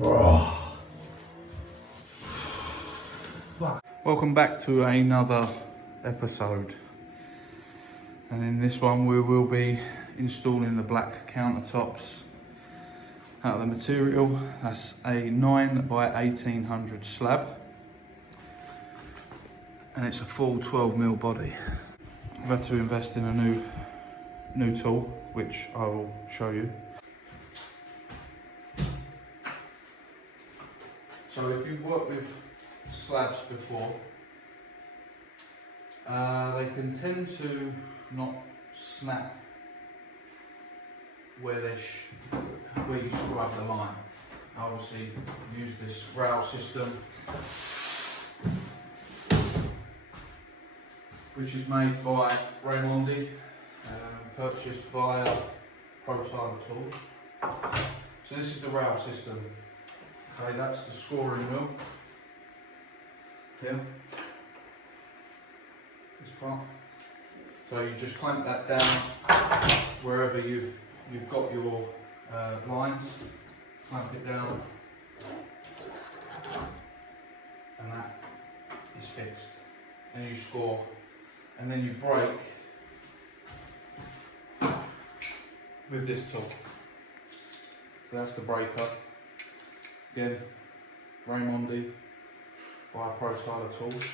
Oh. Fuck. Welcome back to another episode, and in this one we will be installing the black countertops out of the material. That's a 9 by 1800 slab, and it's a full 12mm body. I've had to invest in a new tool, which I will show you. So if you've worked with slabs before, they can tend to not snap where you scribe the line. I obviously use this rail system, which is made by Raimondi, purchased via Pro Tyler Tools. So this is the rail system. Okay, that's the scoring wheel. Here, this part. So you just clamp that down wherever you've got your lines. Clamp it down, and that is fixed. And you score, and then you break with this tool. So that's the breaker. Again, Raimondi by Pro Tyler Tools.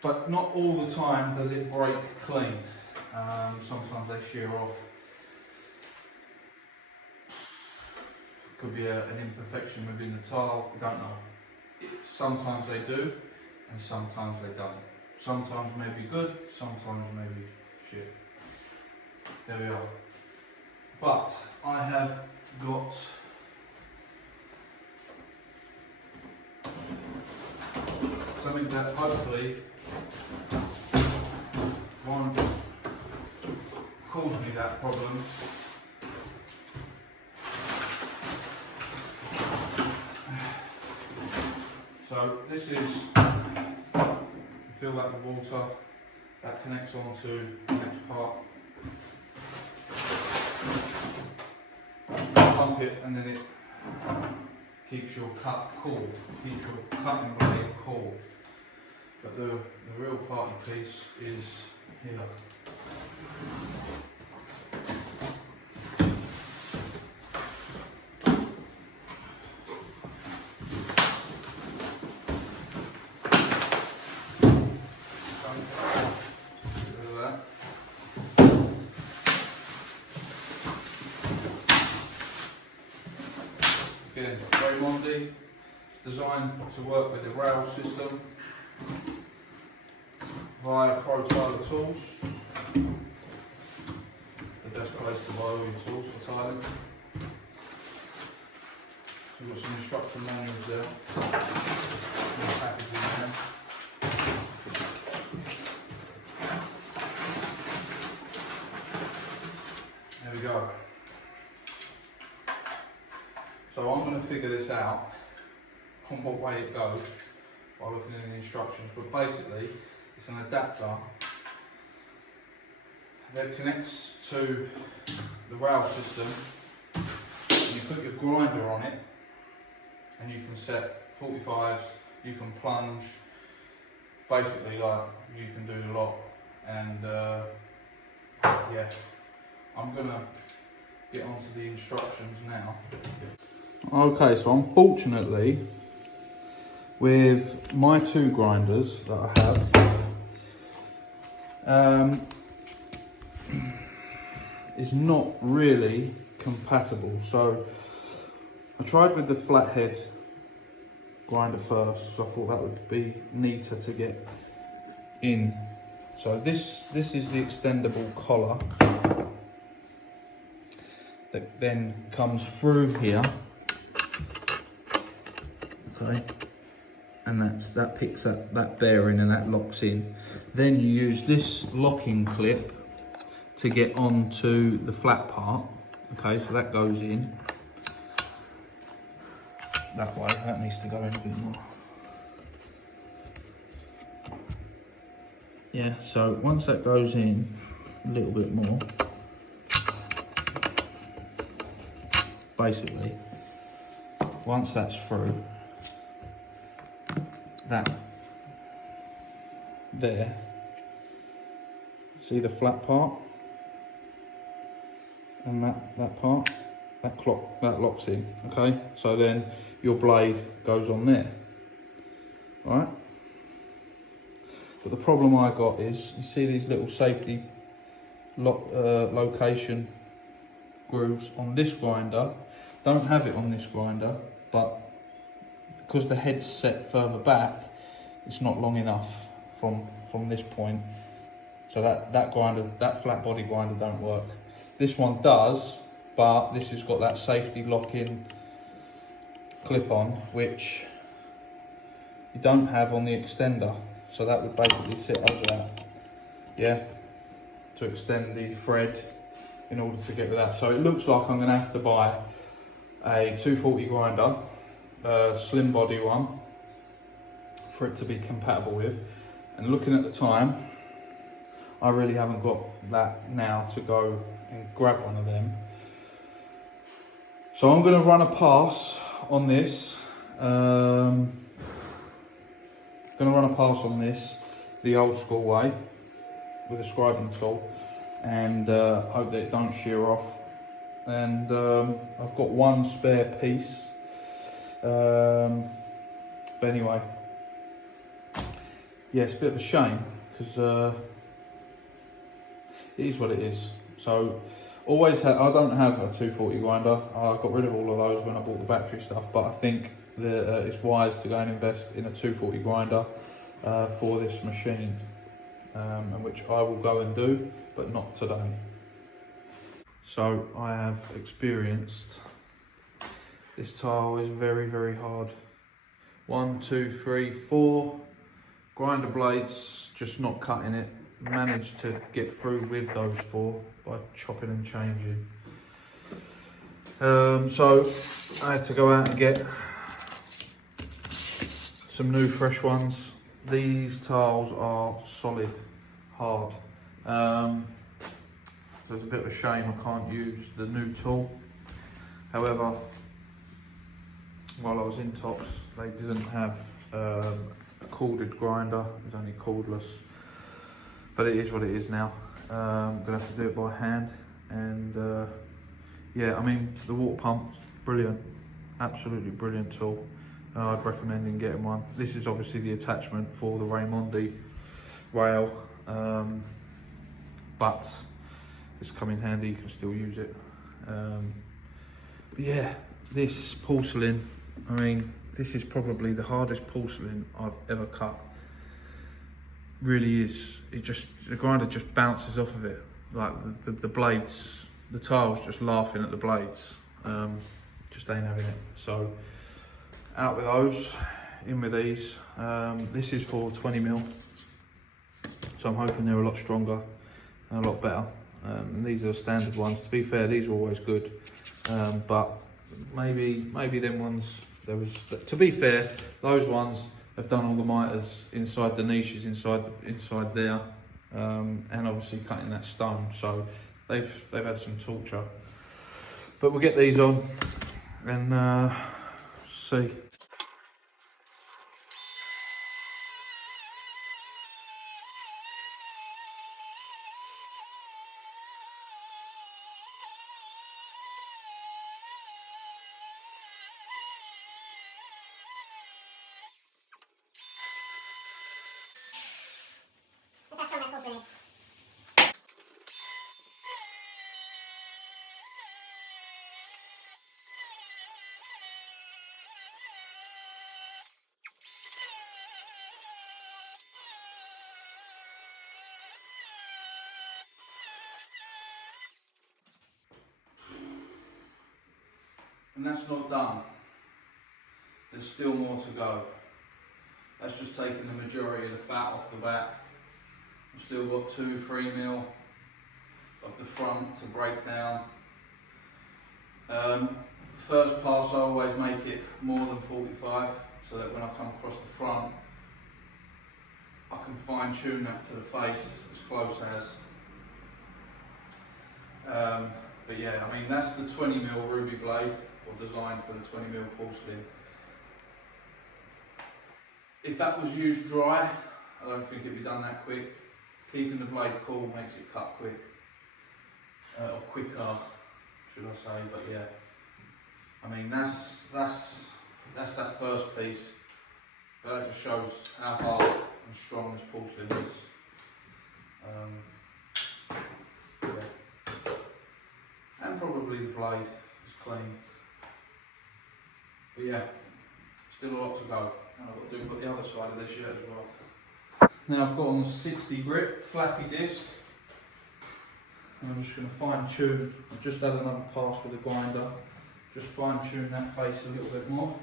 But not all the time does it break clean. Sometimes they shear off. It could be an imperfection within the tile, we don't know. Sometimes they do, and sometimes they don't. Sometimes maybe good, sometimes maybe shit. There we are. But I have got something that hopefully won't cause me that problem. So this is, you fill that with water, that connects onto the next part. Pump it, and then it keeps your cut cool, keeps your cutting blade cool. But the real party piece is here. Again, Raimondi, designed to work with the rail system via Pro Tyler Tools. The best place to buy all your tools for tiling. So we've got some instruction manuals there. Packaging there. There we go. So I'm going to figure this out on what way it goes by looking at the instructions, but basically it's an adapter that connects to the rail system. You put your grinder on it and you can set 45s, you can plunge, basically like you can do a lot. And yeah, I'm going to get onto the instructions now. Okay, so unfortunately, with my two grinders that I have, it's not really compatible. So I tried with the flathead grinder first, so I thought that would be neater to get in. So this is the extendable collar that then comes through here. Okay, and that picks up that bearing and that locks in. Then you use this locking clip to get onto the flat part. Okay, so that goes in that way. That needs to go in a bit more. Yeah, so once that goes in a little bit more, basically, once that's through, that there, see the flat part, and that part, that locks in, okay? So then your blade goes on there, all right? But the problem I got is, you see these little safety location grooves on this grinder. Don't have it on this grinder, but because the head's set further back, it's not long enough from this point. So that grinder, that flat body grinder don't work. This one does, but this has got that safety lock-in clip on, which you don't have on the extender. So that would basically sit over that, yeah, to extend the thread in order to get with that. So it looks like I'm gonna have to buy a 240 grinder, a slim body one, for it to be compatible with. And looking at the time, I really haven't got that now to go and grab one of them. So I'm gonna run a pass on this. The old school way with a scribing tool, and hope that it don't shear off. And I've got one spare piece. But anyway, yeah, it's a bit of a shame because it is what it is. So always I don't have a 240 grinder. I got rid of all of those when I bought the battery stuff, but I think that it's wise to go and invest in a 240 grinder for this machine, and which I will go and do, but not today. So I have experienced this tile is very, very hard. 1, 2, 3, 4 grinder blades just not cutting it. Managed to get through with those 4 by chopping and changing. So I had to go out and get some new fresh ones. These tiles are solid, hard. So it's a bit of a shame I can't use the new tool. However, while I was in Tops, they didn't have a corded grinder, it was only cordless. But it is what it is now. I'm gonna have to do it by hand. And yeah, I mean, the water pump's brilliant, absolutely brilliant tool. I'd recommend in getting one. This is obviously the attachment for the Raimondi rail, but it's come in handy, you can still use it. But yeah, this porcelain, I mean, this is probably the hardest porcelain I've ever cut. Really is. The grinder just bounces off of it. Like the blades, the tile's just laughing at the blades. Just ain't having it. So out with those, in with these. This is for 20mm. So I'm hoping they're a lot stronger and a lot better. And these are the standard ones. To be fair, these are always good. But maybe them ones, to be fair, those ones have done all the miters inside the niches, inside there, and obviously cutting that stone. So they've had some torture. But we'll get these on and see. And that's not done. There's still more to go. That's just taking the majority of the fat off the back. I've still got 2-3mm of the front to break down. First pass I always make it more than 45 so that when I come across the front I can fine tune that to the face as close as. But yeah, I mean that's the 20mm ruby blade. or designed for the 20mm porcelain. If that was used dry, I don't think it'd be done that quick. Keeping the blade cool makes it cut quick, or quicker, should I say? But yeah, I mean that's that first piece. But that just shows how hard and strong this porcelain is. Yeah. And probably the blade is clean. But yeah, still a lot to go. And I've got to do the other side of this yet as well. Now I've got on the 60 grit flappy disc. And I'm just going to fine tune. I've just had another pass with the grinder. Just fine tune that face a little bit more.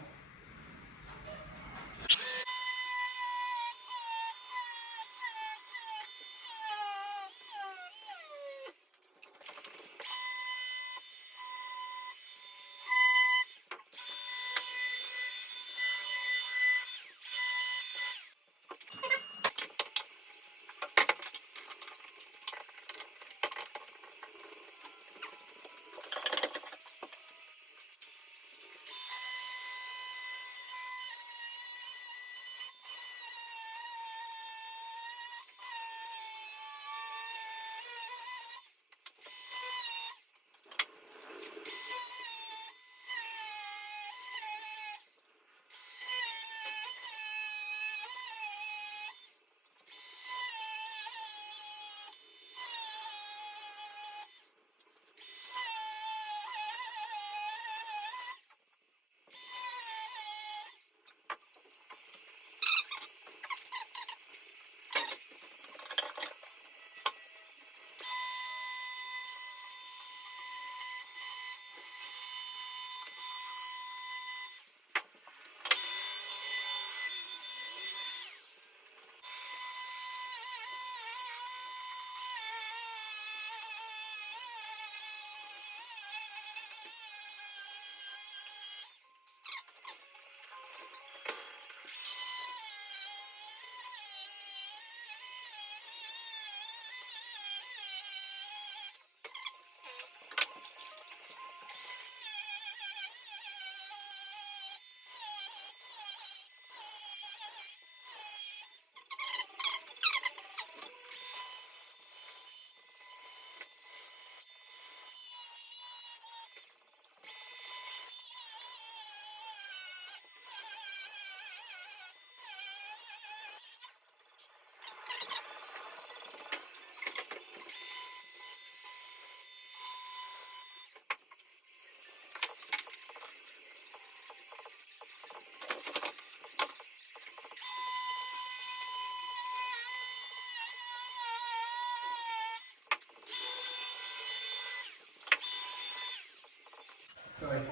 Okay,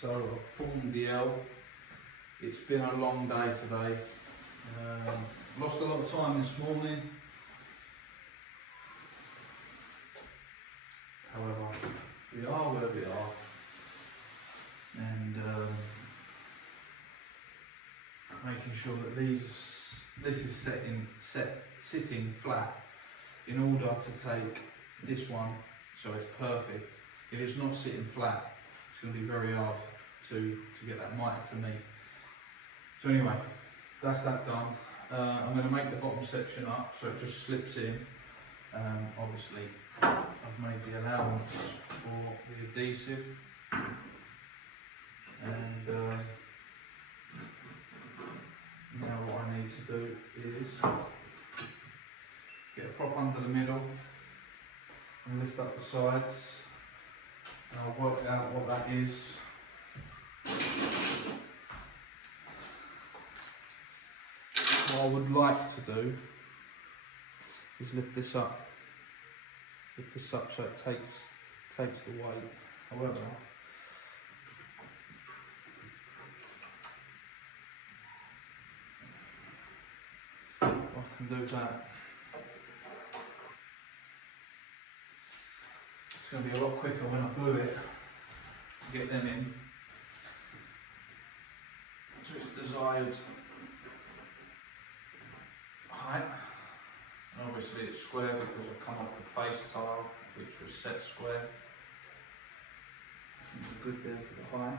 so I've formed the L. It's been a long day today. Lost a lot of time this morning. However, we are where we are. And making sure that this is sitting flat in order to take this one so it's perfect. If it's not sitting flat, it's going to be very hard to get that mitre to meet. So anyway, that's that done. I'm going to make the bottom section up so it just slips in. Obviously, I've made the allowance for the adhesive. And now what I need to do is get a prop under the middle and lift up the sides. And I'll work out what that is. What I would like to do is lift this up so it takes the weight. However, I can do that. It's going to be a lot quicker when I glue it to get them in to its desired height. And obviously it's square because I've come off the face tile, which was set square. Good there for the height.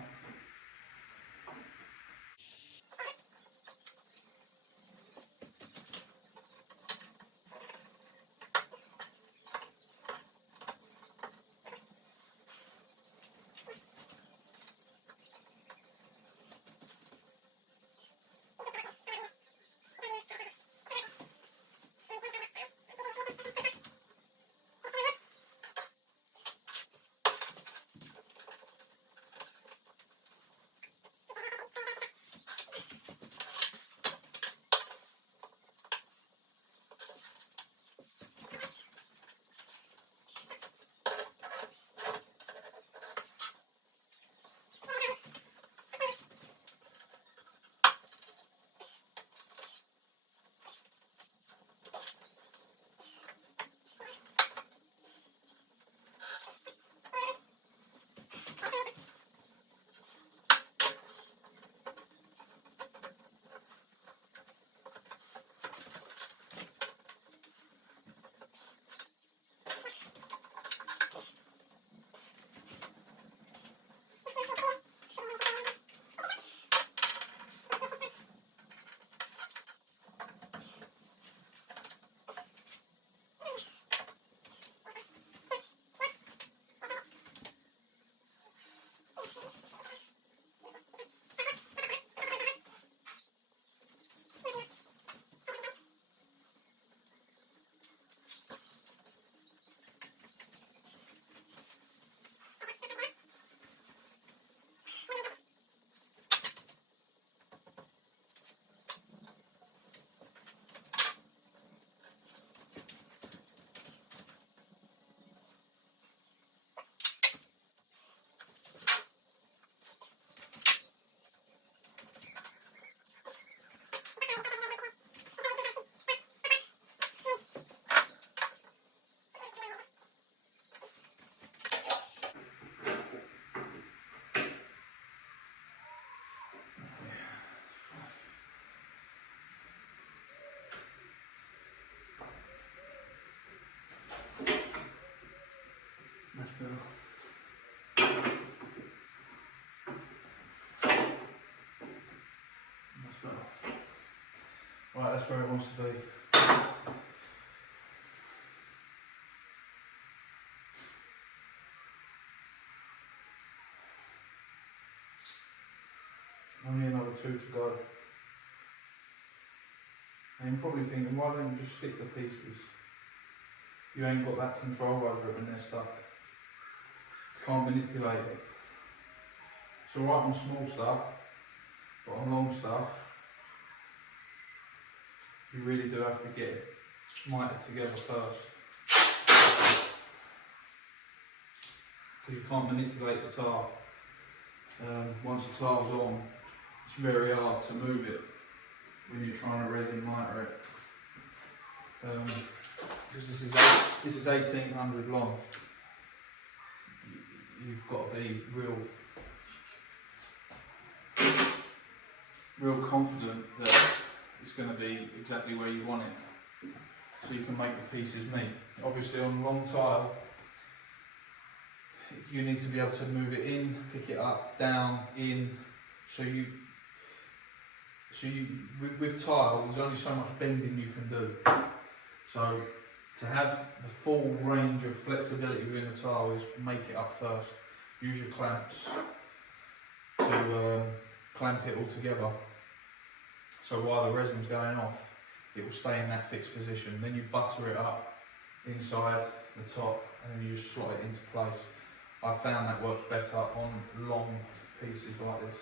That's better. That's better. Right, that's where it wants to be. Only another 2 to go. And you're probably thinking, why don't you just stick the pieces? You ain't got that control over it when they're stuck. You can't manipulate it. It's alright on small stuff, but on long stuff, you really do have to get it mited together first. Because you can't manipulate the tar. Once the tar's on, it's very hard to move it when you're trying to resin miter it. Because this is 1800 long. You've got to be real confident that it's going to be exactly where you want it, so you can make the pieces meet. Obviously on a long tile, you need to be able to move it in, pick it up, down, in, with tile, there's only so much bending you can do. So to have the full range of flexibility within the tile is make it up first. Use your clamps to clamp it all together. So while the resin's going off, it will stay in that fixed position. Then you butter it up inside the top and then you just slot it into place. I found that works better on long pieces like this.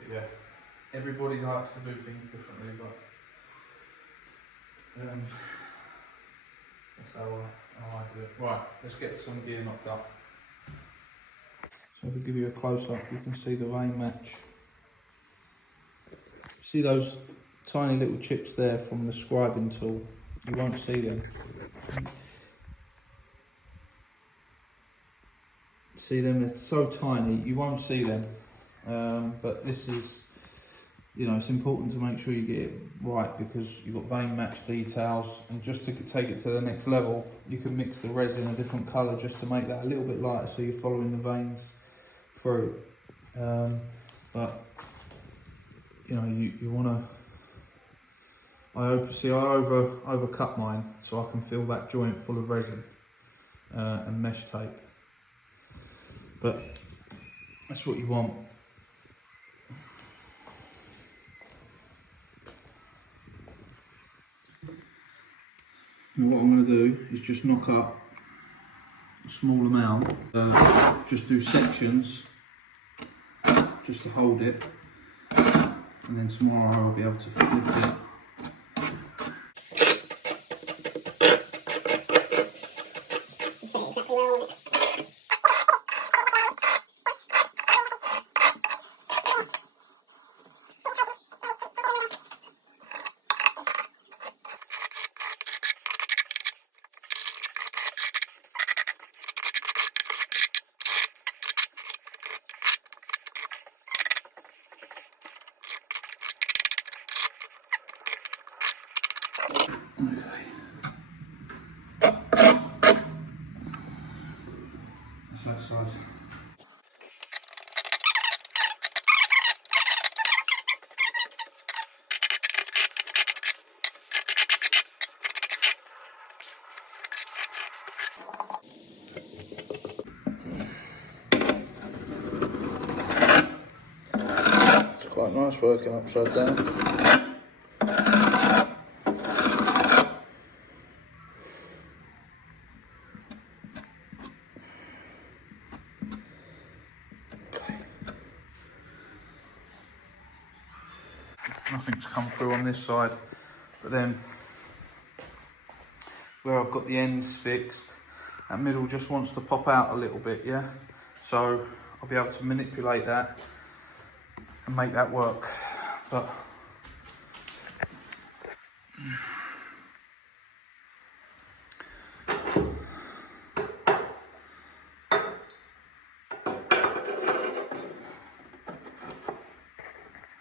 But yeah, everybody likes to do things differently, but that's how I do it. Right, let's get some gear knocked up. So if I give you a close up, you can see the vein match. See those tiny little chips there from the scribing tool? You won't see them. See them? It's so tiny, you won't see them. But this is, you know, it's important to make sure you get it right, because you've got vein match details, and just to take it to the next level, you can mix the resin a different colour just to make that a little bit lighter, so you're following the veins through. But you know, you want to. I overcut mine so I can fill that joint full of resin and mesh tape. But that's what you want. And what I'm going to do is just knock up a small amount, just do sections just to hold it, and then tomorrow I'll be able to flip it. Okay, that's that side. It's quite nice working upside down. Nothing's come through on this side, but then where I've got the ends fixed, that middle just wants to pop out a little bit, yeah? So I'll be able to manipulate that and make that work. But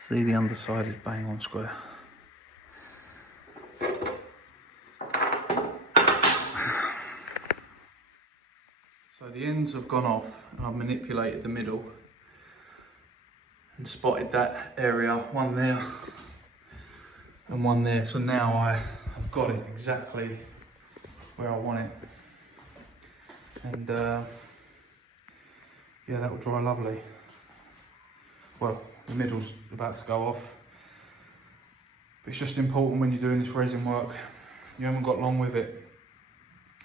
see, the underside is bang on square. So the ends have gone off, and I've manipulated the middle and spotted that area, one there and one there. So now I've got it exactly where I want it. And yeah, that will dry lovely. Well, the middle's about to go off. But it's just important when you're doing this resin work, you haven't got long with it,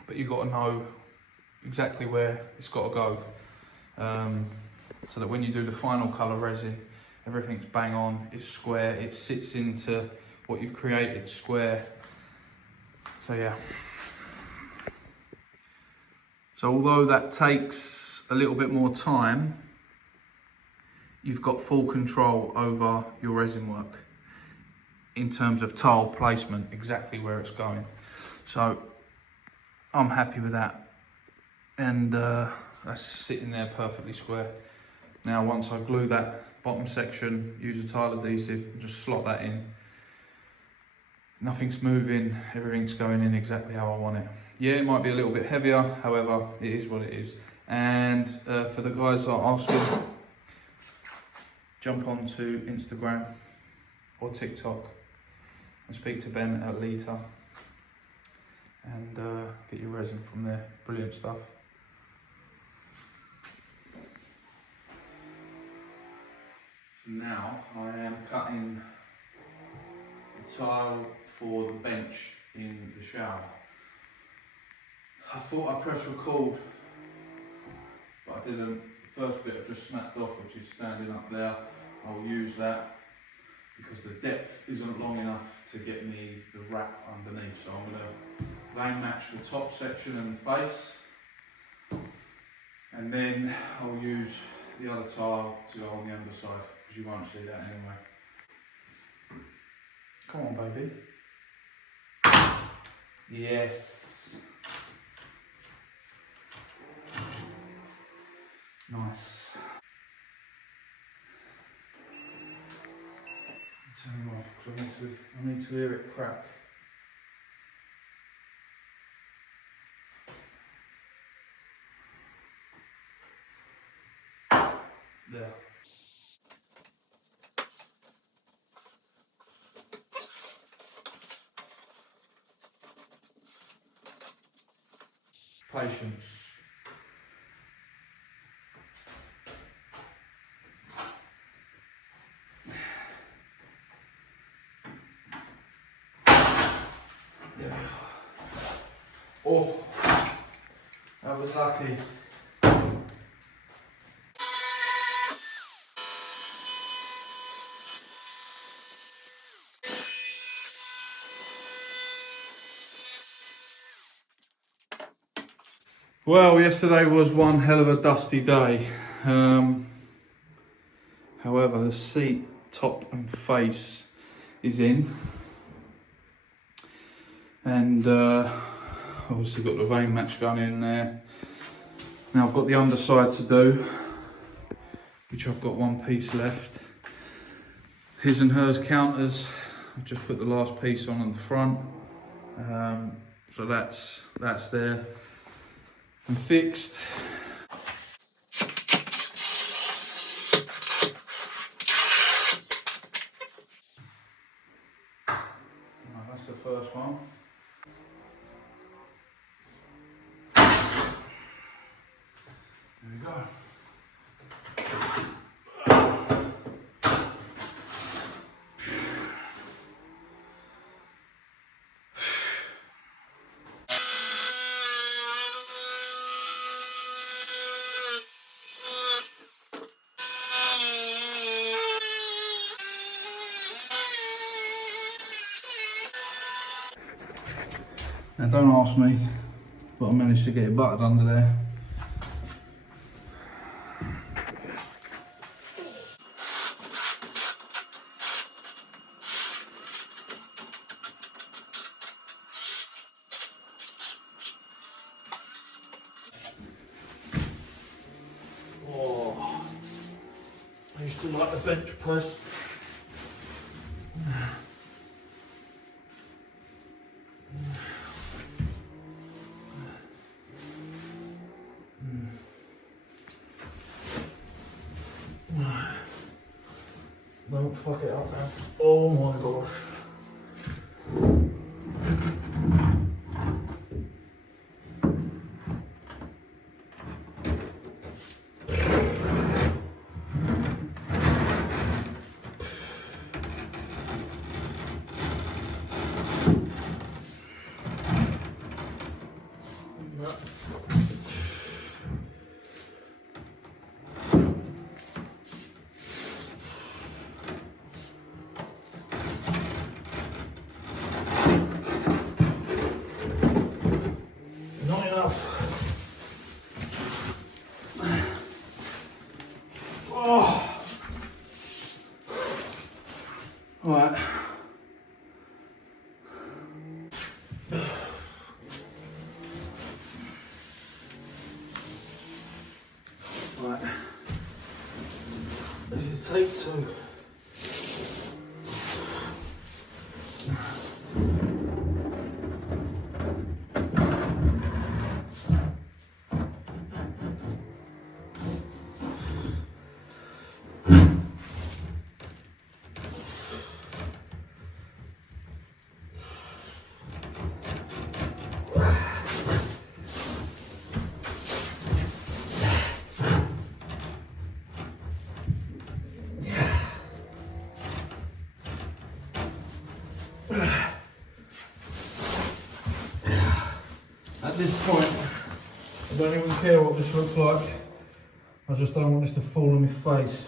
but you've got to know exactly where it's got to go. So that when you do the final colour resin, everything's bang on, it's square, it sits into what you've created square. So yeah. So although that takes a little bit more time, you've got full control over your resin work in terms of tile placement, exactly where it's going. So I'm happy with that. And that's sitting there perfectly square. Now once I glue that bottom section, use a tile adhesive, and just slot that in. Nothing's moving, everything's going in exactly how I want it. Yeah, it might be a little bit heavier, however, it is what it is. And for the guys that are asking, jump onto Instagram or TikTok and speak to Ben at Lita and get your resin from there. Brilliant stuff. So now I am cutting the tile for the bench in the shower. I thought I'd press record, but I didn't. The first bit I just snapped off, which is standing up there. I'll use that because the depth isn't long enough to get me the wrap underneath. So I'm going to vein match the top section and the face, and then I'll use the other tile to go on the underside, because you won't see that anyway. Come on, baby. Yes. Nice. I need to hear it crack. There. Patience. There we are. Oh, that was lucky. Well, yesterday was one hell of a dusty day. However, the seat, top and face is in. And obviously got the vein match gun in there. Now I've got the underside to do, which I've got one piece left. His and hers counters, I've just put the last piece on the front. So that's there and fixed. That's the first one. There we go. Now don't ask me, but I managed to get it buttered under there. Oh, I used to like the bench press. Don't fuck it up now. Oh my gosh. Not enough. Oh. Right. Right. This is take 2. At this point, I don't even care what this looks like. I just don't want this to fall on my face.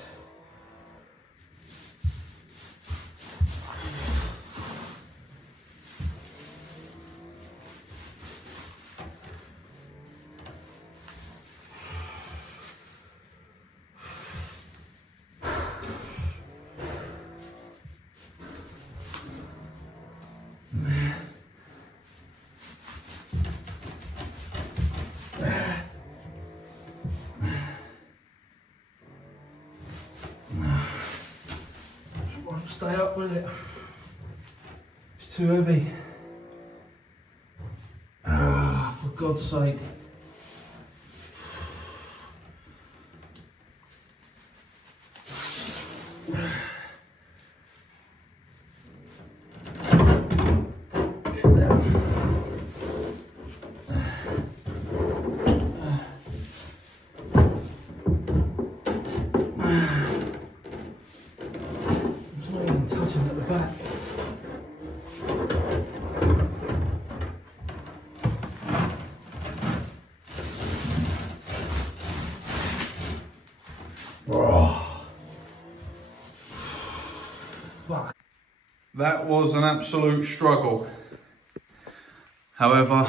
Won't stay up, will it? too heavy. Ah, for God's sake. Touching at the back. Oh. Fuck. That was an absolute struggle. However,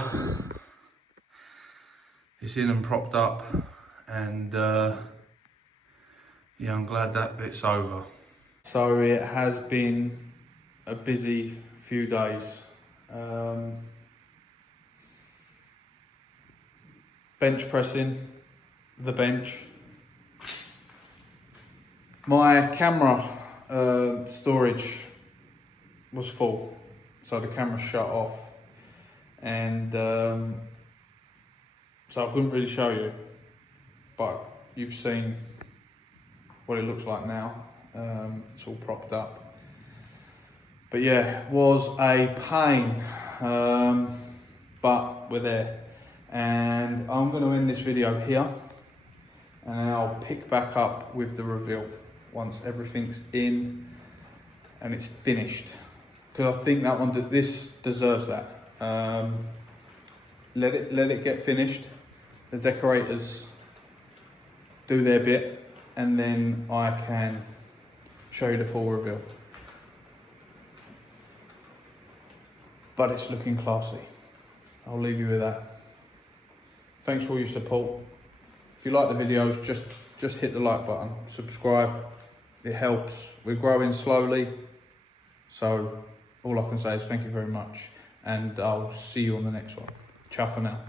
it's in and propped up, and yeah, I'm glad that bit's over. So it has been a busy few days. Bench pressing the bench. My camera storage was full, so the camera shut off, and so I couldn't really show you, but you've seen what it looks like now. It's all propped up, but yeah, it was a pain, but we're there, and I'm going to end this video here, and then I'll pick back up with the reveal once everything's in and it's finished, because I think that one, this deserves that. Let it get finished, the decorators do their bit, and then I can show you the full reveal. But it's looking classy. I'll leave you with that. Thanks for all your support. If you like the videos, just hit the like button, subscribe. It helps. We're growing slowly. So all I can say is thank you very much, and I'll see you on the next one. Ciao for now.